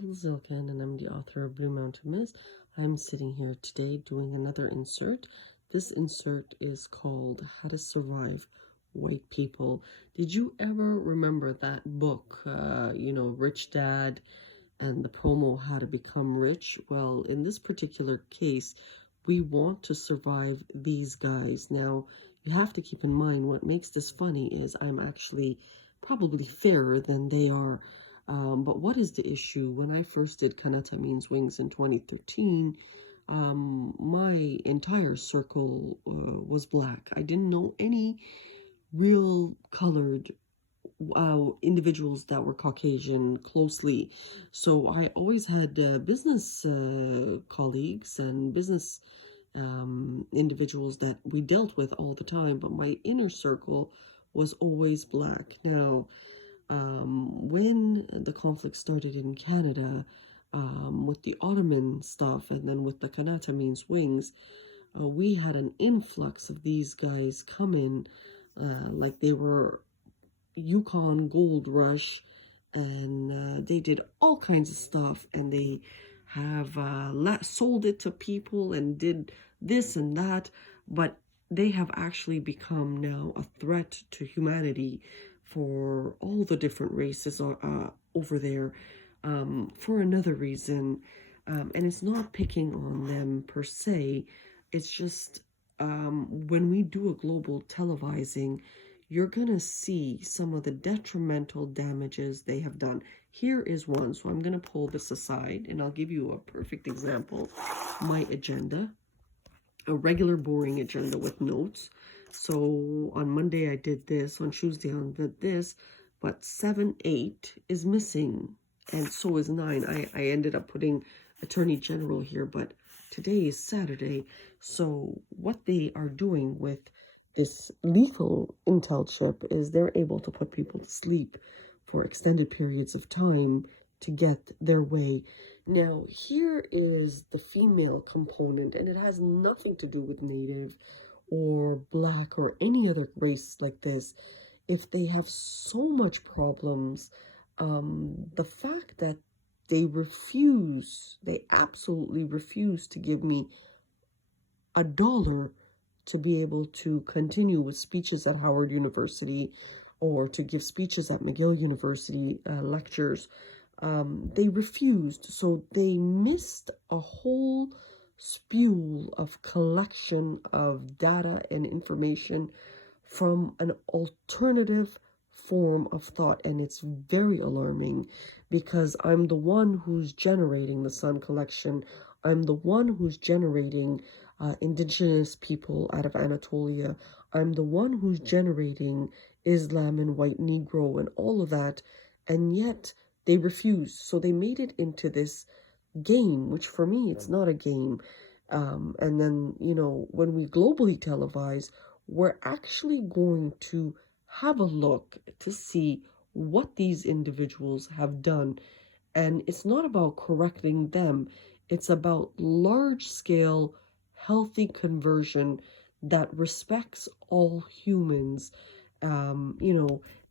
name's Zilkan, and I'm the author of Blue Mountain Mist. I'm sitting here today doing another insert. This insert is called How to Survive White People. Did you ever remember that book, Rich Dad and the promo How to Become Rich? Well, in this particular case, we want to survive these guys. Now, you have to keep in mind what makes this funny is I'm actually probably fairer than they are. But what is the issue? When I first did Kanata Means Wings in 2013, my entire circle was black. I didn't know any real colored individuals that were Caucasian closely. So I always had business colleagues and business individuals that we dealt with all the time, but my inner circle was always black. Now, when the conflict started in Canada, with the Ottoman stuff and then with the Kanata Means Wings, we had an influx of these guys coming like they were Yukon Gold Rush, and they did all kinds of stuff, and they have sold it to people and did this and that, but they have actually become now a threat to humanity for all the different races over there for another reason. And it's not picking on them per se. It's just when we do a global televising, you're going to see some of the detrimental damages they have done. Here is one. So I'm going to pull this aside and I'll give you a perfect example. My agenda, a regular boring agenda with notes. So on Monday I did this, on Tuesday I did this, but 7, 8 is missing, and so is 9. I ended up putting Attorney General here, but today is Saturday. So what they are doing with this lethal intel chip is they're able to put people to sleep for extended periods of time to get their way. Now, here is the female component, and it has nothing to do with Native or Black or any other race like this. If they have so much problems, the fact that they absolutely refuse to give me $1 to be able to continue with speeches at Howard University or to give speeches at McGill University, lectures, they refused. So they missed a whole spew of collection of data and information from an alternative form of thought, and it's very alarming because I'm the one who's generating the Sun collection. I'm the one who's generating indigenous people out of Anatolia. I'm the one who's generating Islam and white Negro and all of that, and yet they refused. So they made it into this game, which for me, it's not a game. And then, when we globally televise, we're actually going to have a look to see what these individuals have done. And it's not about correcting them. It's about large-scale, healthy conversion that respects all humans.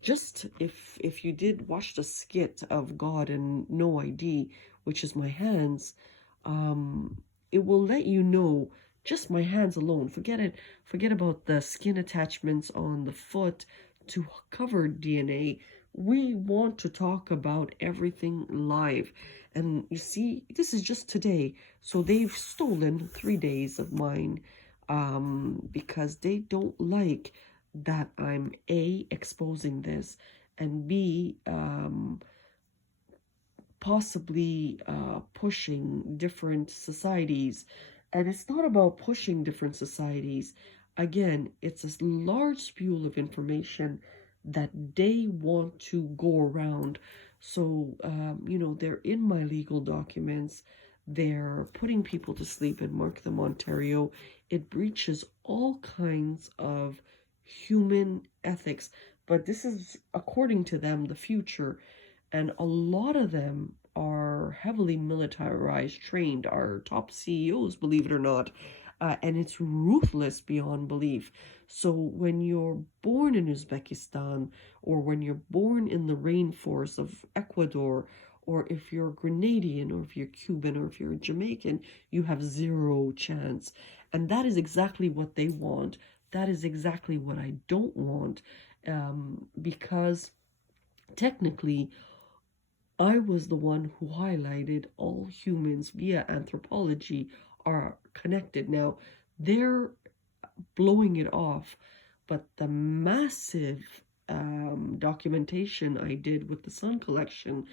Just if you did watch the skit of God and No ID, which is my hands, it will let you know just my hands alone. Forget about the skin attachments on the foot to cover DNA. We want to talk about everything live. And you see, this is just today. So they've stolen 3 days of mine because they don't like that I'm A, exposing this, and B, possibly pushing different societies. And it's not about pushing different societies. Again, it's a large spew of information that they want to go around. So, they're in my legal documents. They're putting people to sleep in Markham, Ontario. It breaches all kinds of human ethics. But this is, according to them, the future. And a lot of them are heavily militarized, trained, are top CEOs, believe it or not. And it's ruthless beyond belief. So when you're born in Uzbekistan, or when you're born in the rainforests of Ecuador, or if you're Grenadian, or if you're Cuban, or if you're Jamaican, you have zero chance. And that is exactly what they want. That is exactly what I don't want, because technically, I was the one who highlighted all humans via anthropology are connected. Now, they're blowing it off, but the massive documentation I did with the Sun collection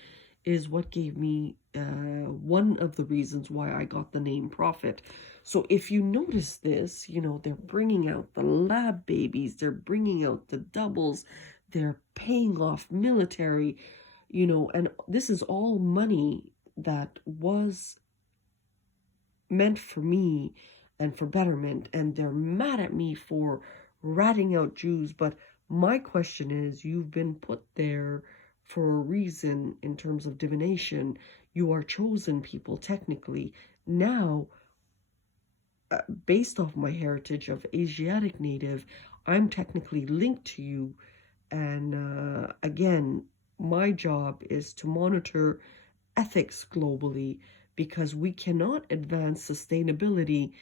is what gave me one of the reasons why I got the name Prophet. So if you notice this, they're bringing out the lab babies, they're bringing out the doubles, they're paying off military, and this is all money that was meant for me and for betterment, and they're mad at me for ratting out Jews. But my question is, you've been put there for a reason in terms of divination. You are chosen people, technically. Now, based off my heritage of Asiatic native, I'm technically linked to you. And again, my job is to monitor ethics globally, because we cannot advance sustainability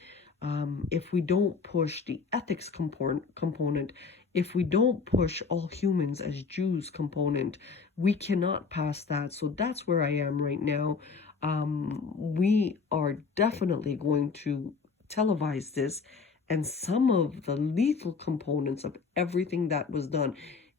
if we don't push the ethics component, if we don't push all humans as Jews component. We cannot pass that. So that's where I am right now. We are definitely going to televise this, and some of the lethal components of everything that was done.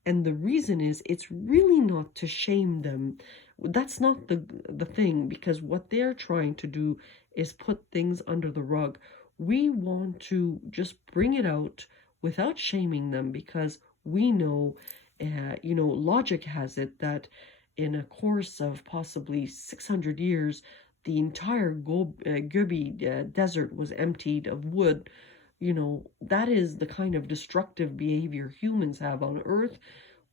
And the reason is, it's really not to shame them. That's not the thing, because what they're trying to do is put things under the rug. We want to just bring it out without shaming them, because we know, logic has it that in a course of possibly 600 years, the entire Gobi desert was emptied of wood. That is the kind of destructive behavior humans have on Earth.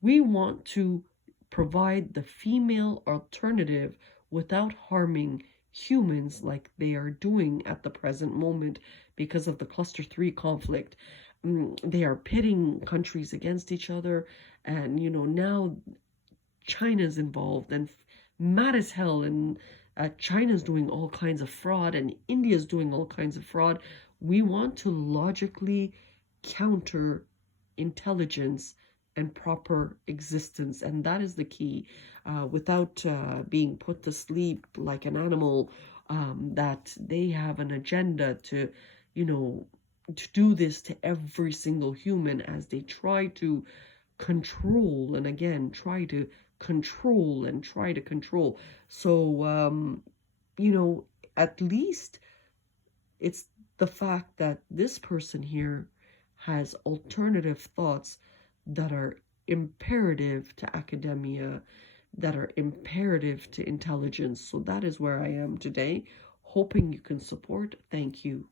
We want to provide the female alternative without harming humans like they are doing at the present moment because of the cluster 3 conflict. They are pitting countries against each other, and now China's involved and mad as hell, and China's doing all kinds of fraud, and India's doing all kinds of fraud. We want to logically counter intelligence and proper existence, and that is the key, without being put to sleep like an animal, that they have an agenda to do this to every single human as they try to control, and again try to control and try to control. So at least it's the fact that this person here has alternative thoughts that are imperative to academia, that are imperative to intelligence. So that is where I am today, hoping you can support. Thank you.